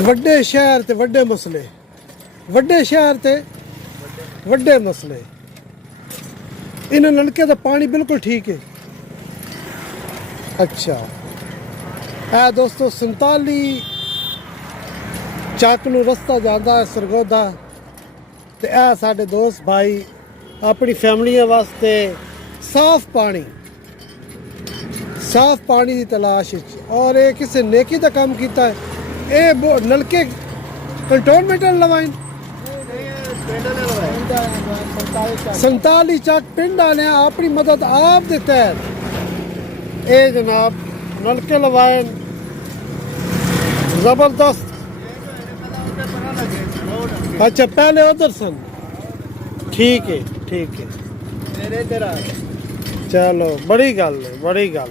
ਵੱਡੇ ਸ਼ਹਿਰ ਤੇ ਵੱਡੇ ਮਸਲੇ, ਵੱਡੇ ਸ਼ਹਿਰ ਤੇ ਵੱਡੇ ਮਸਲੇ। ਇਹਨਾਂ ਨਲਕੇ ਦਾ ਪਾਣੀ ਬਿਲਕੁਲ ਠੀਕ ਹੈ। ਅੱਛਾ, ਇਹ ਦੋਸਤੋ 47 ਚੱਕ ਨੂੰ ਰਸਤਾ ਜਾਂਦਾ ਹੈ ਸਰਗੋਦਾ, ਤੇ ਇਹ ਸਾਡੇ ਦੋਸਤ ਭਾਈ ਆਪਣੀ ਫੈਮਲੀਆਂ ਵਾਸਤੇ ਸਾਫ਼ ਪਾਣੀ ਦੀ ਤਲਾਸ਼ ਵਿੱਚ, ਔਰ ਇਹ ਕਿਸੇ ਨੇਕੀ ਦਾ ਕੰਮ ਕੀਤਾ ਹੈ। ਇਹ ਨਲਕੇ ਕੰਟੋਨਮੈਂਟ ਲਵਾइन 47 ਚੱਕ ਪਿੰਡ वाले अपनी मदद आप दे तहत ये जनाब नलके लवाए जबरदस्त। अच्छा, पहले उधर सन, ठीक है, चलो बड़ी गल है, बड़ी गल।